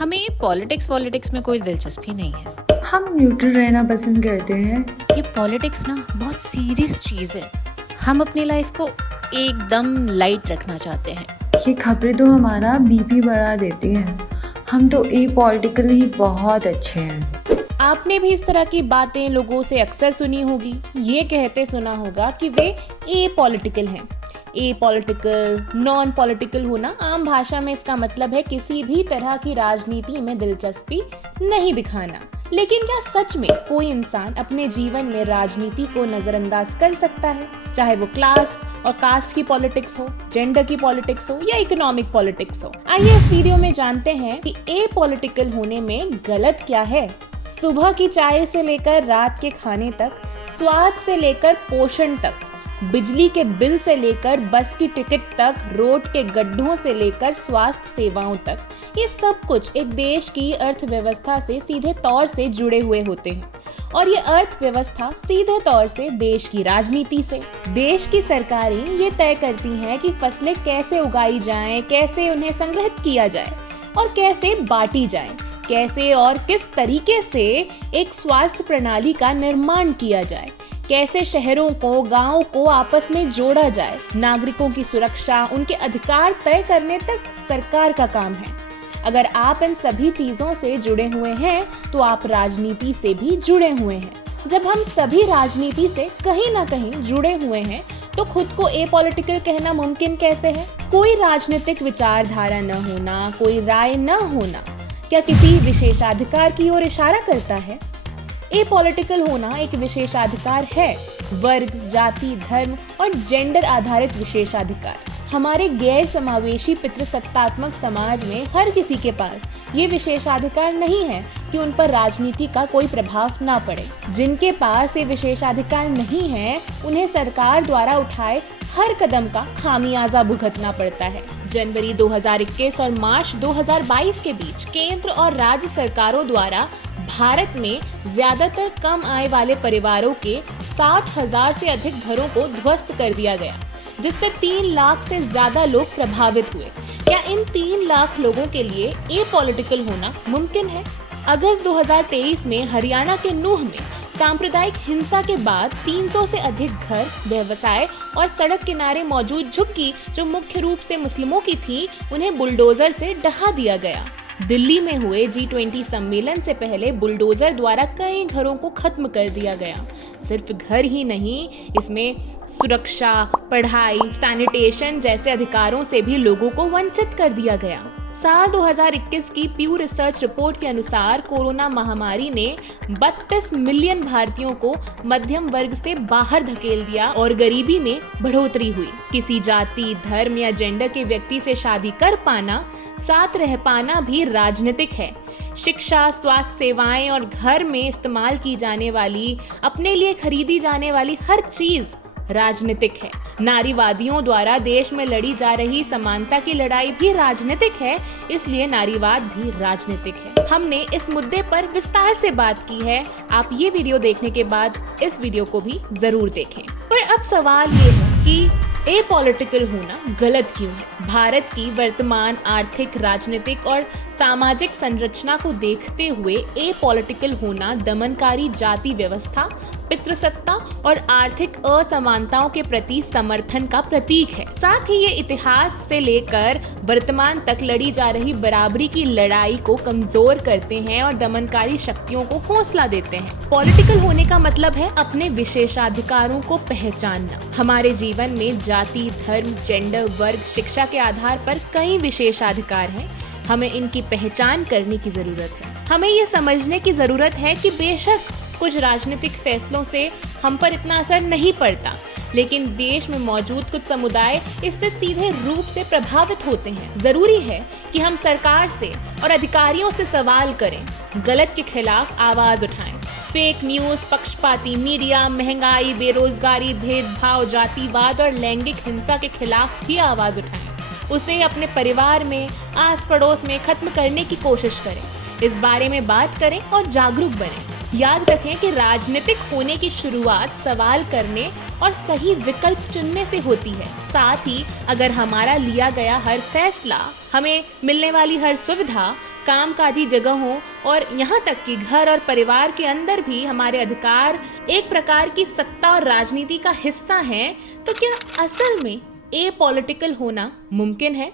हमें पॉलिटिक्स में कोई दिलचस्पी नहीं है। हम न्यूट्रल रहना पसंद करते हैं। ये पॉलिटिक्स ना बहुत सीरियस चीज है। हम अपनी लाइफ को एकदम लाइट रखना चाहते हैं। ये खबरें तो हमारा बीपी बढ़ा देती हैं। हम तो पॉलिटिकली बहुत अच्छे हैं। आपने भी इस तरह की बातें लोगों से अक्सर सुनी होगी। ये कहते सुना होगा कि वे पॉलिटिकल हैं। पॉलिटिकल, नॉन पॉलिटिकल होना आम भाषा में इसका मतलब है किसी भी तरह की राजनीति में दिलचस्पी नहीं दिखाना। लेकिन क्या सच में कोई इंसान अपने जीवन में राजनीति को नजरअंदाज कर सकता है, चाहे वो क्लास और कास्ट की पॉलिटिक्स हो, जेंडर की पॉलिटिक्स हो या इकोनॉमिक पॉलिटिक्स हो? आइए इस वीडियो में जानते हैं कि पॉलिटिकल होने में गलत क्या है। सुबह की चाय से लेकर रात के खाने तक, स्वाद से लेकर पोषण तक, बिजली के बिल से लेकर बस की टिकट तक, रोड के गड्ढों से लेकर स्वास्थ्य सेवाओं तक, ये सब कुछ एक देश की अर्थव्यवस्था से सीधे तौर से जुड़े हुए होते हैं। और ये अर्थव्यवस्था सीधे तौर से देश की राजनीति से। देश की सरकारें ये तय करती हैं कि फसलें कैसे उगाई जाएं, कैसे उन्हें संग्रहित किया जाए और कैसे बांटी जाएं, कैसे और किस तरीके से एक स्वास्थ्य प्रणाली का निर्माण किया जाए, कैसे शहरों को, गांवों को आपस में जोड़ा जाए। नागरिकों की सुरक्षा, उनके अधिकार तय करने तक सरकार का काम है। अगर आप इन सभी चीजों से जुड़े हुए हैं तो आप राजनीति से भी जुड़े हुए हैं। जब हम सभी राजनीति से कहीं ना कहीं जुड़े हुए हैं तो खुद को पॉलिटिकल कहना मुमकिन कैसे है? कोई राजनीतिक विचारधारा न होना, कोई राय न होना क्या किसी विशेषाधिकार की ओर इशारा करता है? पॉलिटिकल होना एक विशेषाधिकार है। वर्ग, जाति, धर्म और जेंडर आधारित विशेषाधिकार। हमारे गैर समावेशी पितृसत्तात्मक समाज में हर किसी के पास ये विशेषाधिकार नहीं है कि उन पर राजनीति का कोई प्रभाव ना पड़े। जिनके पास ये विशेषाधिकार नहीं है, उन्हें सरकार द्वारा उठाए हर कदम का खामियाजा भुगतना पड़ता है। जनवरी 2021 और मार्च 2022 के बीच केंद्र और राज्य सरकारों द्वारा भारत में ज्यादातर कम आय वाले परिवारों के 60,000 से अधिक घरों को ध्वस्त कर दिया गया, जिससे 3 लाख से ज्यादा लोग प्रभावित हुए। क्या इन 3 लाख लोगों के लिए पॉलिटिकल होना मुमकिन है? अगस्त 2023 में हरियाणा के नूह में सांप्रदायिक हिंसा के बाद 300 से अधिक घर, व्यवसाय और सड़क किनारे मौजूद झुग्गी जो मुख्य रूप से मुस्लिमों की थी, उन्हें बुलडोजर से ढहा दिया गया। दिल्ली में हुए G20 सम्मेलन से पहले बुलडोजर द्वारा कई घरों को खत्म कर दिया गया। सिर्फ घर ही नहीं, इसमें सुरक्षा, पढ़ाई, सैनिटेशन जैसे अधिकारों से भी लोगों को वंचित कर दिया गया। साल 2021 की प्यू रिसर्च रिपोर्ट के अनुसार कोरोना महामारी ने 32 मिलियन भारतीयों को मध्यम वर्ग से बाहर धकेल दिया और गरीबी में बढ़ोतरी हुई। किसी जाति, धर्म या जेंडर के व्यक्ति से शादी कर पाना, साथ रह पाना भी राजनीतिक है। शिक्षा, स्वास्थ्य सेवाएं और घर में इस्तेमाल की जाने वाली, अपने लिए खरीदी जाने वाली हर चीज राजनीतिक है। नारीवादियों द्वारा देश में लड़ी जा रही समानता की लड़ाई भी राजनीतिक है, इसलिए नारीवाद भी राजनीतिक है। हमने इस मुद्दे पर विस्तार से बात की है। आप ये वीडियो देखने के बाद इस वीडियो को भी जरूर देखें। पर अब सवाल ये है कि पॉलिटिकल होना गलत क्यों है? भारत की वर्तमान आर्थिक, राजनीतिक और सामाजिक संरचना को देखते हुए पॉलिटिकल होना दमनकारी जाति व्यवस्था, पितृसत्ता और आर्थिक असमानताओं के प्रति समर्थन का प्रतीक है। साथ ही ये इतिहास से लेकर वर्तमान तक लड़ी जा रही बराबरी की लड़ाई को कमजोर करते हैं और दमनकारी शक्तियों को हौसला देते हैं। पॉलिटिकल होने का मतलब है अपने विशेषाधिकारों को पहचानना। हमारे जीवन में जाति, धर्म, जेंडर, वर्ग, शिक्षा के आधार पर कई विशेषाधिकार हैं। हमें इनकी पहचान करने की जरूरत है। हमें ये समझने की जरूरत है कि बेशक कुछ राजनीतिक फैसलों से हम पर इतना असर नहीं पड़ता, लेकिन देश में मौजूद कुछ समुदाय इससे सीधे रूप से प्रभावित होते हैं। जरूरी है कि हम सरकार से और अधिकारियों से सवाल करें, गलत के खिलाफ आवाज उठाएं। फेक न्यूज, पक्षपाती मीडिया, महंगाई, बेरोजगारी, भेदभाव, जातिवाद और लैंगिक हिंसा के खिलाफ भी आवाज उठाएं। उसे अपने परिवार में, आस पड़ोस में खत्म करने की कोशिश करें। इस बारे में बात करें और जागरूक बनें। याद रखें कि राजनीतिक होने की शुरुआत सवाल करने और सही विकल्प चुनने से होती है। साथ ही अगर हमारा लिया गया हर फैसला, हमें मिलने वाली हर सुविधा कामकाजी जगहों और यहाँ तक कि घर और परिवार के अंदर भी हमारे अधिकार एक प्रकार की सत्ता और राजनीति का हिस्सा हैं, तो क्या असल में ए पॉलिटिकल होना मुमकिन है?